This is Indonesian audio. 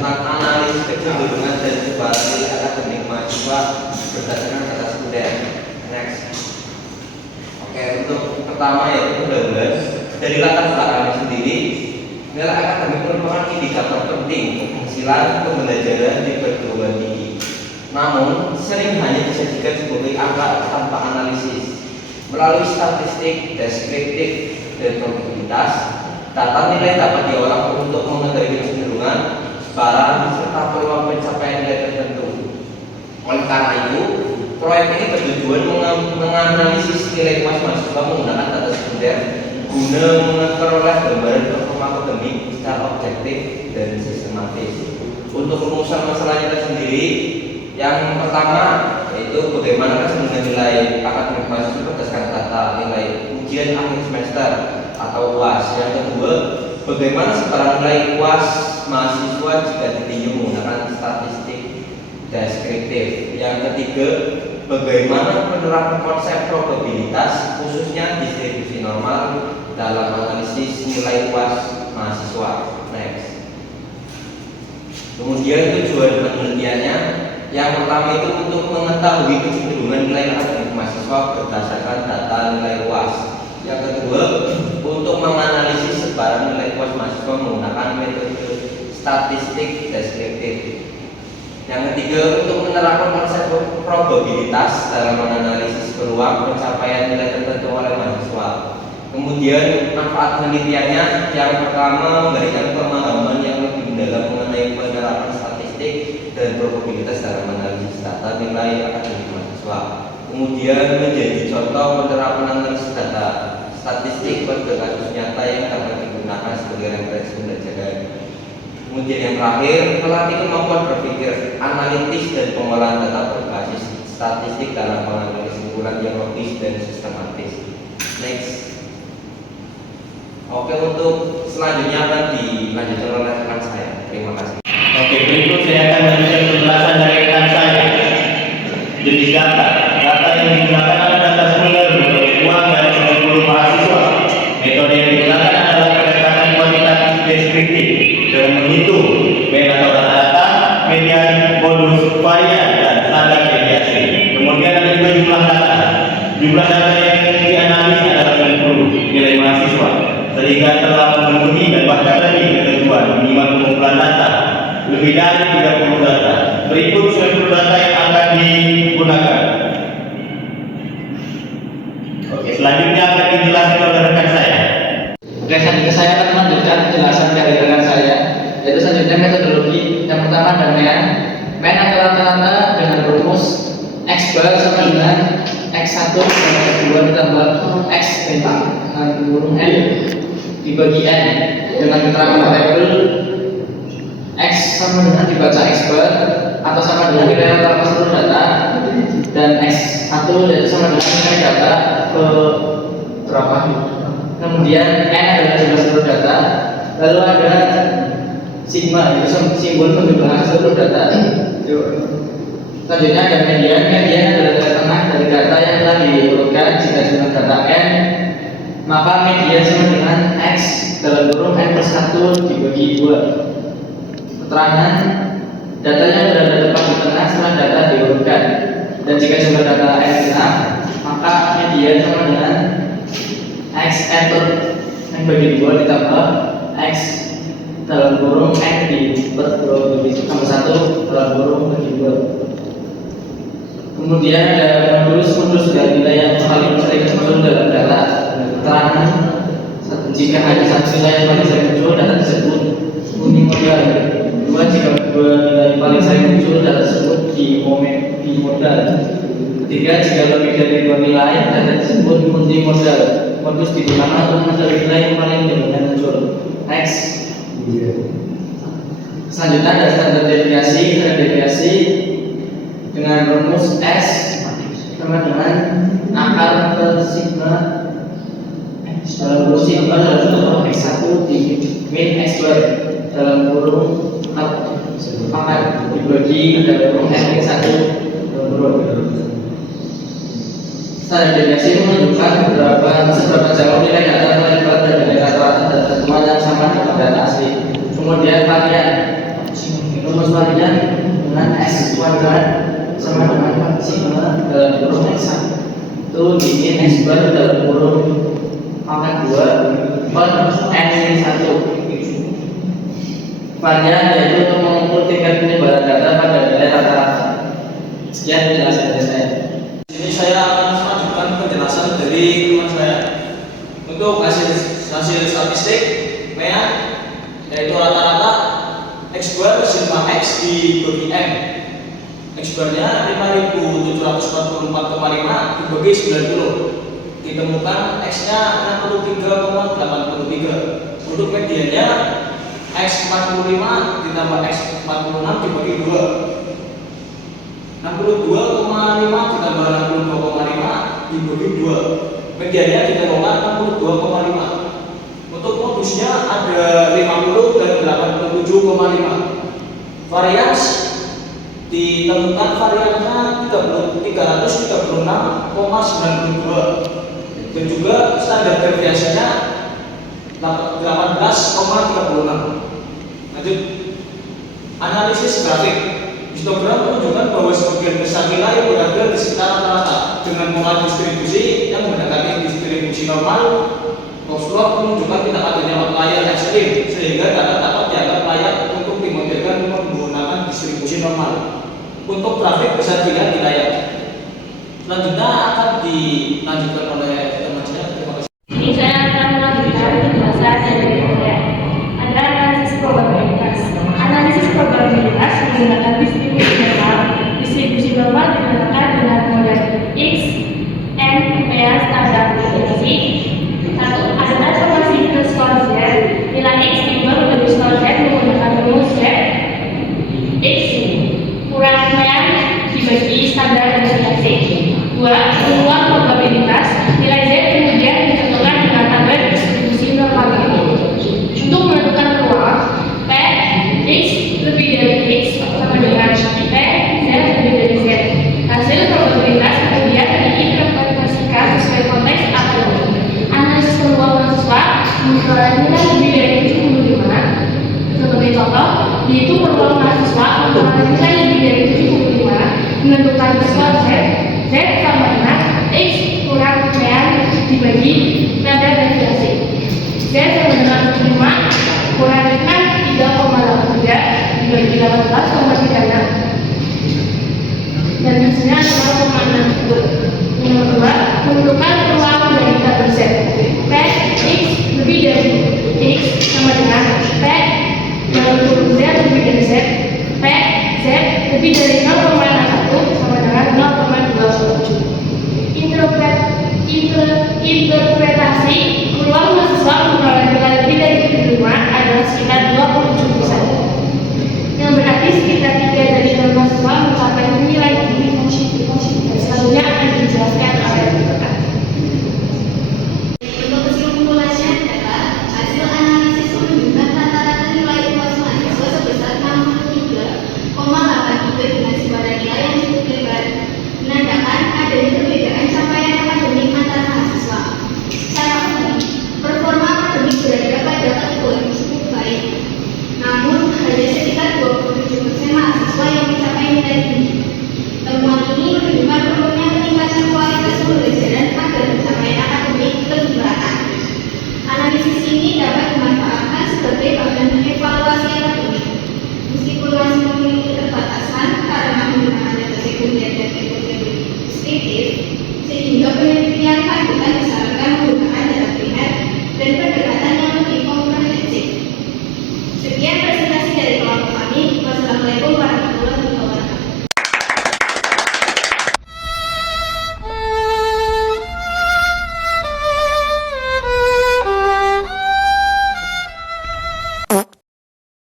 tentang analisis kecenderungan dan sebaran nilai akademik mahasiswa berdasarkan data student. Next. Oke, untuk pertama yaitu 19 dari latar belakang sendiri, nilai akademik merupakan indikator penting keberhasilan pembelajaran di perguruan tinggi. Namun, sering hanya disajikan sebagai angka tanpa analisis. Melalui statistik, deskriptif, dan probabilitas, data nilai dapat diolah untuk mengetahui kecenderungan, sebaran, serta peluang pencapaian nilai tertentu. Oleh karena itu, proyek ini bertujuan menganalisis nilai UAS mahasiswa menggunakan data sekunder guna memperoleh gambaran performa akademik secara objektif dan sistematis. Untuk rumusan masalahnya sendiri, yang pertama yaitu bagaimana kecenderungan nilai akademik mahasiswa berdasarkan data nilai ujian akhir semester atau UAS. Yang kedua, bagaimana sebaran nilai UAS mahasiswa jika ditinjau menggunakan statistik deskriptif. Yang ketiga, bagaimana penerapan konsep probabilitas khususnya distribusi normal dalam analisis nilai UAS mahasiswa. Next. Kemudian tujuan penelitiannya, yang pertama itu untuk mengetahui kecenderungan nilai akademik mahasiswa berdasarkan data nilai UAS. Yang kedua, untuk menganalisis sebaran nilai UAS mahasiswa menggunakan metode statistik deskriptif. Yang ketiga, untuk menerapkan konsep probabilitas dalam menganalisis peluang pencapaian nilai tertentu oleh mahasiswa. Kemudian manfaat penelitiannya, yang pertama memberikan pemahaman yang lebih mendalam mengenai penerapan statistik dan probabilitas dalam menganalisis data nilai akademik mahasiswa. Kemudian menjadi contoh penerapan analisis data statistik pada kasus nyata yang dapat digunakan sebagai referensi pembelajaran. Kemudian yang terakhir, melatih kemampuan berpikir analitis dan pengolahan data berbasis statistik dalam pengambilan kesimpulan yang logis dan sistematis. Next. Oke, untuk selanjutnya akan dilanjutkan oleh rekan saya. Terima kasih. Oke, berikut saya akan memberikan penjelasan dari rekan saya. Jenis data. Data yang digunakan adalah data sekunder berbentuk uang dari 90 mahasiswa. Metode yang digunakan adalah pendekatan kuantitatif deskriptif dengan menghitung mean atau rata-rata, median, modus, varian, dan standar deviasi. Kemudian ada juga jumlah data. Jumlah data yang dianalisis adalah 90 nilai mahasiswa, sehingga telah memenuhi dan bahkan lebih ketentuan minimal pengumpulan data lebih dari 30 data. Berikut 90 data yang akan digunakan. Oke, selanjutnya akan dijelaskan oleh rekan saya. Oke, selanjutnya saya akan melanjutkan penjelasan dari rekan saya, yaitu selanjutnya metodologi. Yang pertama ada MEAN. MEAN adalah rata-rata dengan rumus X bar sama dengan X1 dan X2 ditambah X kurung N dibagi N dengan keterangan variabel X sama dengan dibaca X bar atau sama dengan nilai rata-rata seluruh data, dan X1 yaitu sama dengan nilai data ke berapa. Kemudian N adalah jumlah seluruh data, lalu ada sigma yaitu simbol penjumlahan seluruh data. Selanjutnya ada median. Median adalah nilai tengah dari data yang telah diurutkan. Jika jumlah data N, maka median sama dengan X dalam kurung N plus 1 dibagi 2. Keterangan data yang berada tepat di tengah setelah data diurutkan. Dan jika jumlah data N genap, maka median sama dengan X N bagi 2 ditambah X dalam kurung N per 2 bagi 1 dalam kurung bagi 2. Kemudian ada modus dari nilai yang paling sering muncul dalam data. Keterangan jika hanya satu nilai yang paling sering muncul, data tersebut unimodal. Dua, jika dua nilai yang paling sering muncul, data tersebut bimodal. Ketiga, jika lebih dari dua nilai, data tersebut multimodal. Modus digunakan untuk mencari nilai yang paling dominan muncul. Next. Selanjutnya ada standar deviasi. Standar deviasi dengan rumus S sama dengan akar per sigma dalam kurung sigma dalam contoh X1 di min X2 dalam kurung akan dibagi dalam kurung X1 dalam kurung. Standar deviasi menunjukkan seberapa jauh nilai data melebar dari nilai rata-rata dan temuan yang sama dengan data asli. Kemudian varian rumus varian dengan X kuadrat sama dengan maksimal dalam kurung X1 itu bikin X bar dalam kurung pangkat 2 per N-1. Varian yaitu untuk mengukur tingkat penyebaran data pada nilai rata-rata. Sekian penjelasan dari saya. Ini saya akan melanjutkan penjelasan dari teman saya untuk hasil statistik MEA, yaitu rata-rata X bar sigma X dibagi M. X barnya 5744,5 dibagi 90, ditemukan X nya 63,83. Untuk medianya X 45 ditambah X 46 dibagi 2, 62,5 ditambah 62,5 dibagi 2, medianya ditemukan 62,5. Untuk modusnya ada 50 dan 87,5. Varians ditemukan variannya 336,92 dan juga standar deviasinya 18,36. Lanjut, analisis grafik. Histogram menunjukkan bahwa sebagian besar nilai berada di sekitar rata-rata dengan pola distribusi yang mendekati distribusi normal. Box-plot menunjukkan tidak adanya outlier ekstrim sehingga data dapat dianggap layak untuk dimodelkan menggunakan distribusi normal. Untuk grafik bisa dilihat di layar. Selanjutnya akan dilanjutkan oleh teman saya. Terima kasih. Ini saya akan melanjutkan penjelasan dari saya. Ada analisis probabilitas. Analisis probabilitas menggunakan distribusi normal. Distribusi normal digunakan dengan model X, N, MEA standar deviasi. Satu, adalah formasi ke skor Z. Nilai X diubah menjadi skor Z menggunakan rumus Z X kurang MEA dibagi standar deviasi. Dua, peluang probabilitas. Nilai Z kemudian ditentukan dengan tabel distribusi normal ini. Untuk menentukan peluang, P X lebih dari X sama dengan P Z lebih dari Z. Hasil probabilitas kemudian diinterpretasikan sesuai konteks apel. Analisis peluang mahasiswa menilai nilai lebih dari 75. Sebagai contoh, yaitu peluang mahasiswa menilai nilai lebih dari 75 menentukan skor Z sama dengan X kurang MEA dibagi standar deviasi. Z sama dengan 75 kurang dengan 3,83 dibagi 18,36 dan hasilnya